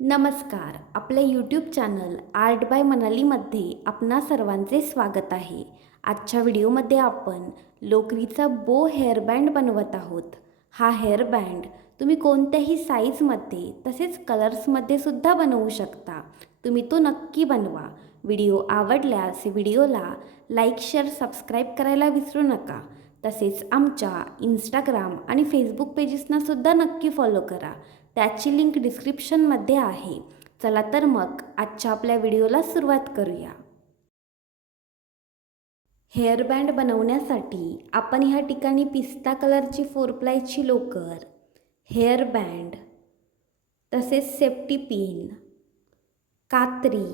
नमस्कार. आपल्या YouTube channel art bye मनालीमध्ये आपणा सर्वांचे स्वागत आहे. आजच्या व्हिडिओमध्ये आपण लोकरीचा बो हेअरबँड बनवत आहोत. हा हेअरबँड तुम्ही कोणत्याही साईजमध्ये तसेच कलर्समध्ये सुद्धा बनवू शकता. तुम्ही तो नक्की बनवा. व्हिडिओ आवडल्यास व्हिडिओला लाईक, शेअर, सबस्क्राईब करायला विसरू नका. तसेच आमच्या इंस्टाग्राम आणि फेसबुक पेजेसनासुद्धा नक्की फॉलो करा. त्याची लिंक डिस्क्रिप्शनमध्ये आहे. चला तर मग आजच्या आपल्या व्हिडिओला सुरुवात करूया. हेअरबँड बनवण्यासाठी आपण ह्या ठिकाणी पिस्ता कलरची 4 प्लायची लोकर, हेअरबँड, तसेच सेफ्टी पिन, कात्री,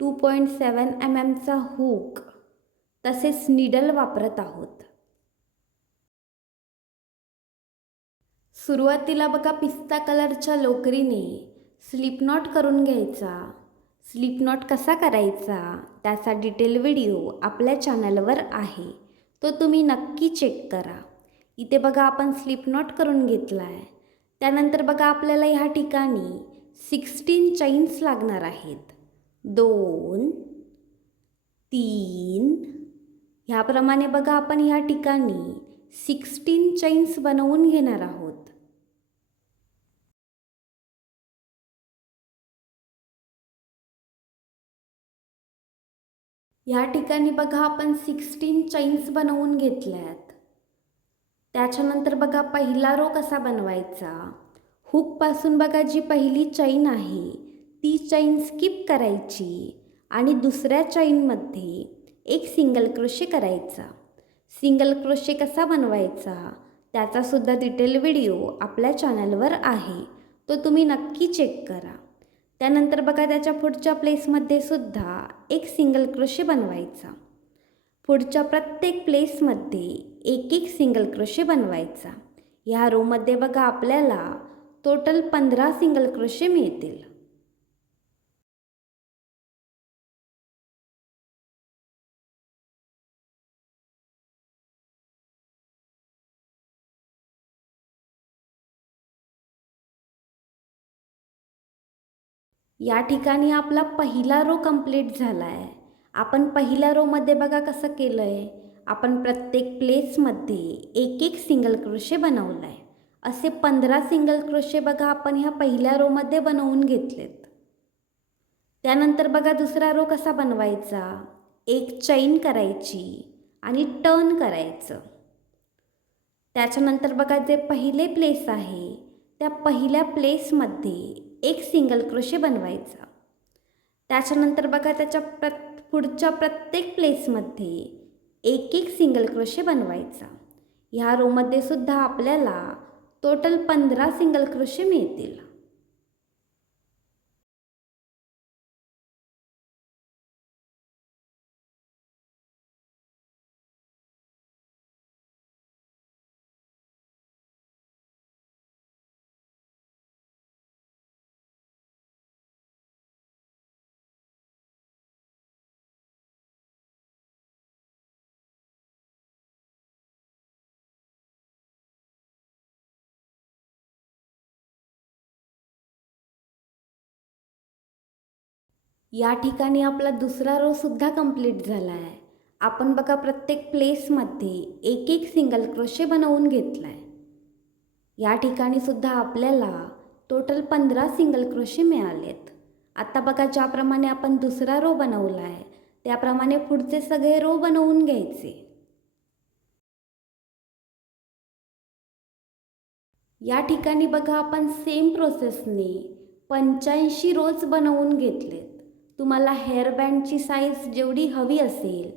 2.7 mm हुक तसेच निडल वापरत आहोत. सुरुवातीला बघा पिस्ता कलरच्या लोकरीने स्लिप नॉट करून घ्यायचा. स्लिप नॉट कसा करायचा त्याचा डिटेल व्हिडिओ आपल्या चॅनलवर आहे, तो तुम्ही नक्की चेक करा. इथे बघा आपण स्लिप नॉट करून घेतला आहे. त्यानंतर बघा आपल्याला ह्या ठिकाणी 16 चैन्स लागणार आहेत. 2, 3 ह्याप्रमाणे बघा आपण ह्या ठिकाणी 16 चैन्स बनवून घेणार आहोत. ह्या ठिकाणी बघा आपण 16 चैन्स बनवून घेतल्यात. त्याच्यानंतर बघा पहिला रो कसा बनवायचा. हुकपासून बघा जी पहिली चैन आहे ती चैन स्किप करायची आणि दुसऱ्या चैनमध्ये एक सिंगल क्रोशे करायचा. सिंगल क्रोशे कसा बनवायचा त्याचासुद्धा डिटेल व्हिडिओ आपल्या चॅनलवर आहे, तो तुम्ही नक्की चेक करा. त्यानंतर बघा त्याच्या पुढच्या प्लेसमध्ये सुद्धा एक सिंगल क्रोशे बनवायचा. पुढच्या प्रत्येक प्लेसमध्ये एक एक सिंगल क्रोशे बनवायचा. ह्या रोमध्ये बघा आपल्याला टोटल 15 सिंगल क्रोशे मिळतील. या ठिकाणी आपला पहिला रो कंप्लीट झाला आहे. आपण पहिल्या रोमध्ये बघा कसं केलं आहे. आपण प्रत्येक प्लेसमध्ये एक एक सिंगल क्रोशे बनवला आहे. असे 15 सिंगल क्रोशे बघा आपण ह्या पहिल्या रोमध्ये बनवून घेतलेत. त्यानंतर बघा दुसरा रो कसा बनवायचा. एक चैन करायची आणि टर्न करायचं. त्याच्यानंतर बघा जे पहिले प्लेस आहे त्या पहिल्या प्लेसमध्ये एक सिंगल क्रोशे बनवायचा. त्याच्यानंतर बघा त्याच्या पुढच्या प्रत्येक प्लेसमध्ये एक एक सिंगल क्रोशे बनवायचा. ह्या रोमध्ये सुद्धा आपल्याला टोटल 15 सिंगल क्रोशे मिळतील. या ठिकाणी आपला दुसरा रो सुद्धा कंप्लीट झाला आहे. आपण बघा प्रत्येक प्लेसमध्ये एक एक सिंगल क्रोशे बनवून घेतला आहे. या ठिकाणी सुद्धा आपल्याला टोटल 15 सिंगल क्रोशे मिळालेत. आता बघा ज्याप्रमाणे आपण दुसरा रो बनवला आहे त्याप्रमाणे पुढचे सगळे रो बनवून घ्यायचे. या ठिकाणी बघा आपण सेम प्रोसेसने 85 रोज बनवून घेतलेत. तुम्हाला हेअरबँडची साईज जेवढी हवी असेल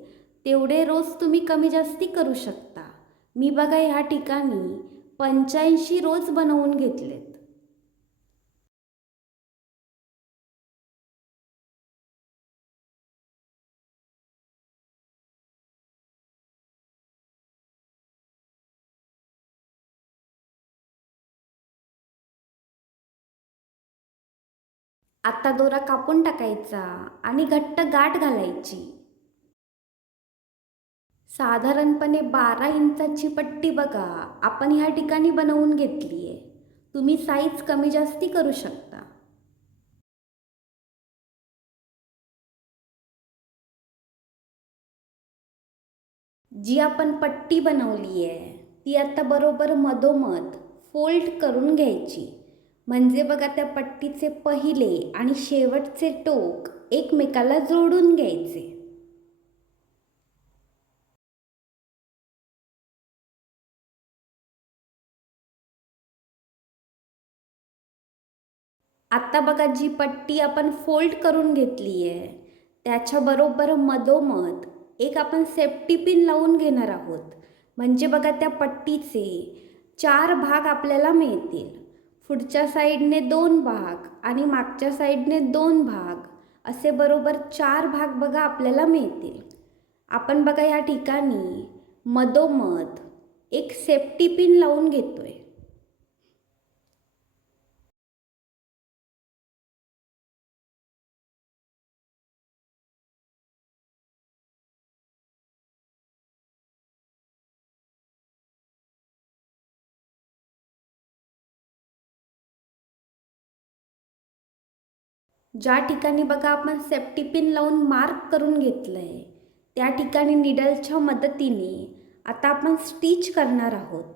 तेवढे रोज तुम्ही कमी जास्ती करू शकता. मी बघा ह्या ठिकाणी 85 रोज बनवून घेतलेत. आता दोरा कापून टाकायचा आणि घट्ट गाठ घालायची. साधारणपणे 12 इंचाची पट्टी बघा आपण ह्या ठिकाणी बनवून घेतली आहे. तुम्ही साईज कमी जास्ती करू शकता. जी आपण पट्टी बनवली आहे ती आता बरोबर मधोमध फोल्ड करून घ्यायची. म्हणजे बघा त्या पट्टीचे पहिले आणि शेवटचे टोक एकमेकाला जोडून घ्यायचे. आता बघा जी पट्टी आपण फोल्ड करून घेतली आहे त्याच्याबरोबर मधोमध एक आपण सेफ्टी पिन लावून घेणार आहोत. म्हणजे बघा त्या पट्टीचे 4 भाग आपल्याला मिळतील. पुढच्या साईडने 2 भाग आणि मागच्या साईडने 2 भाग असे बरोबर 4 भाग बघा आपल्याला मिळतील. आपण बघा या ठिकाणी मधोमध एक सेफ्टी पिन लावून घेतोय. ज्या ठिकाणी बघा आपण सेफ्टी पिन लावून मार्क करून घेतलं आहे त्या ठिकाणी निडलच्या मदतीने आता आपण स्टिच करणार आहोत.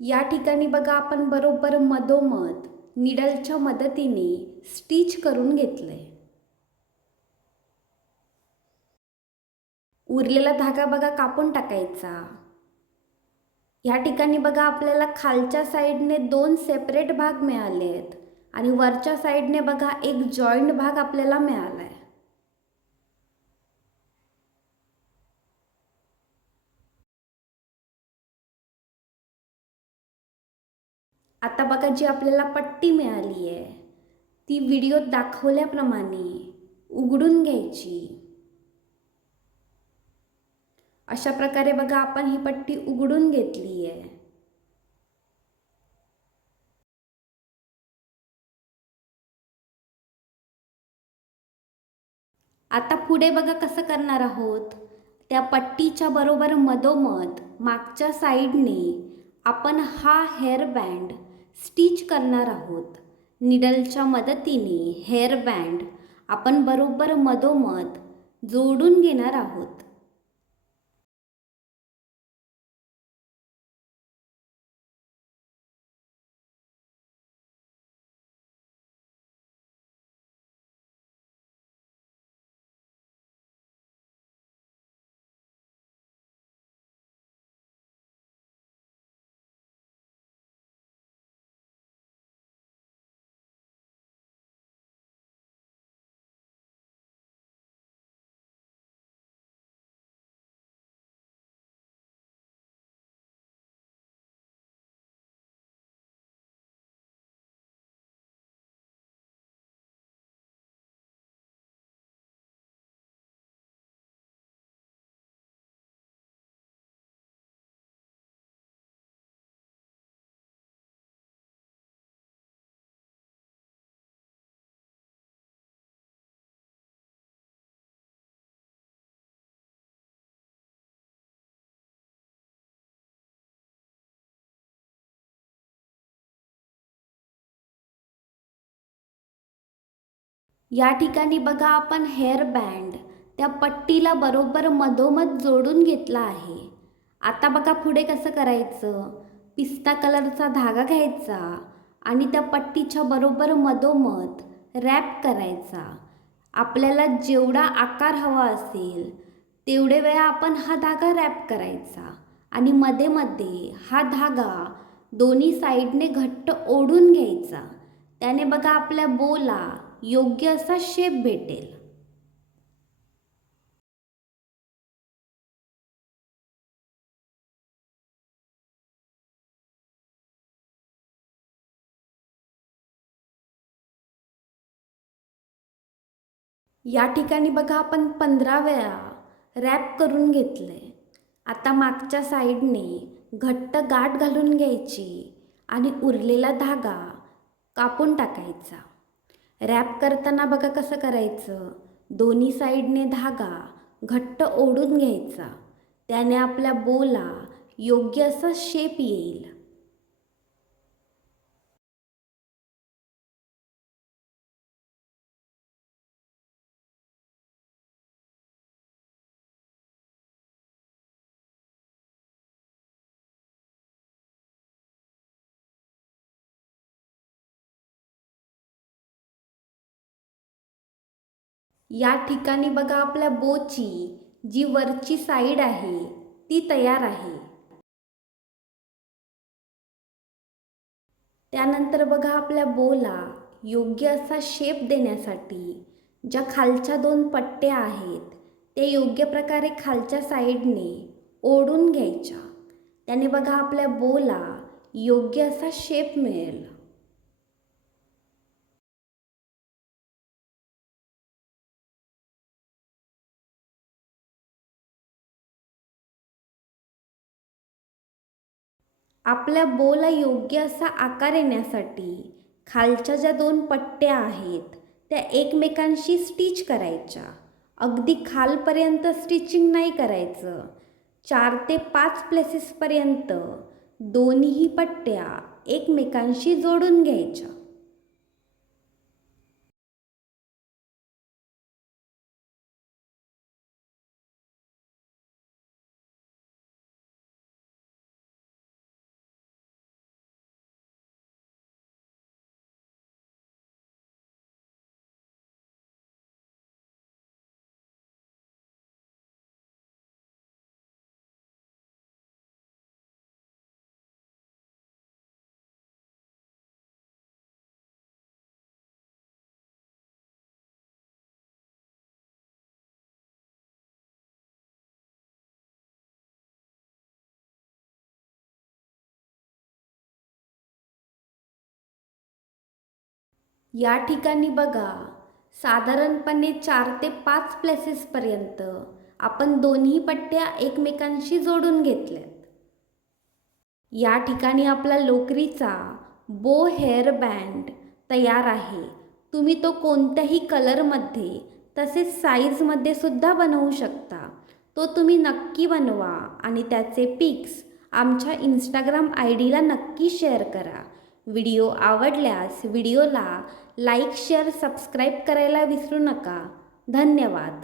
या ठिकाणी बघा आपण बरोबर मधोमध निडलच्या मदतीने स्टिच करून घेतलंय. उरलेला धागा बघा कापून टाकायचा. या ठिकाणी बघा आपल्याला खालच्या साईडने 2 सेपरेट भाग मिळाले आहेत आणि वरच्या साईडने बघा एक जॉईंट भाग आपल्याला मिळाला आहे. आता बघा जी आपल्याला पट्टी मिळाली आहे ती व्हिडिओत दाखवल्याप्रमाणे उघडून घ्यायची. अशा प्रकारे बघा आपण ही पट्टी उघडून घेतली आहे. आता पुढे बघा कसं करणार आहोत. त्या पट्टीच्या बरोबर मधोमध मागच्या साईडने आपण हा हेअर बँड स्टिच करणार आहोत. निडलच्या मदतीने हेअर बँड आपण बरोबर मधोमध जोडून घेणार आहोत. या ठिकाणी बघा आपण हेअर बँड त्या पट्टीला बरोबर मधोमध जोडून घेतला आहे. आता बघा पुढे कसं करायचं. पिस्ता कलरचा धागा घ्यायचा आणि त्या पट्टीच्या बरोबर मधोमध रॅप करायचा. आपल्याला जेवढा आकार हवा असेल तेवढे वेळा आपण हा धागा रॅप करायचा आणि मध्ये मध्ये हा धागा दोन्ही साईडने घट्ट ओढून घ्यायचा. त्याने बघा आपल्या बोला योग्य असा शेप भेटेल. या ठिकाणी बघा आपण 15 वेळा रॅप करून घेतले. आता मागच्या साईडने घट्ट गाठ घालून घ्यायची आणि उरलेला धागा कापून टाकायचा. रॅप करताना बघा कसं करायचं. दोन्ही साईडने धागा घट्ट ओढून घ्यायचा. त्याने आपल्या बोला योग्य असा शेप येईल. या ठिकाणी बघा आपल्या बोची जी वरची साईड आहे ती तयार आहे. त्यानंतर बघा आपल्या बोला योग्य असा शेप देण्यासाठी ज्या खालच्या 2 पट्ट्या आहेत ते योग्य प्रकारे खालच्या साईडने ओढून घ्यायच्या. त्याने बघा आपल्या बोला योग्य असा शेप मिळेल. आपल्या बोला योग्य असा आकार येण्यासाठी खालच्या ज्या 2 पट्ट्या आहेत त्या एकमेकांशी स्टिच करायच्या. अगदी खालपर्यंत स्टिचिंग नाही करायचं. 4 ते 5 प्लेसेसपर्यंत दोन्हीही पट्ट्या एकमेकांशी जोडून घ्यायच्या. या ठिकाणी बघा साधारणपणे 4 ते 5 प्लेसेसपर्यंत आपण दोन्ही पट्ट्या एकमेकांशी जोडून घेतल्यात. या ठिकाणी आपला लोकरीचा बो हेअर बँड तयार आहे. तुम्ही तो कोणत्याही कलरमध्ये तसेच साईजमध्ये सुद्धा बनवू शकता. तो तुम्ही नक्की बनवा आणि त्याचे पिक्स आमच्या इंस्टाग्राम ID ला नक्की शेअर करा. व्हिडिओ आवडल्यास व्हिडिओला लाईक शेअर सबस्क्राईब करायला विसरू नका. धन्यवाद.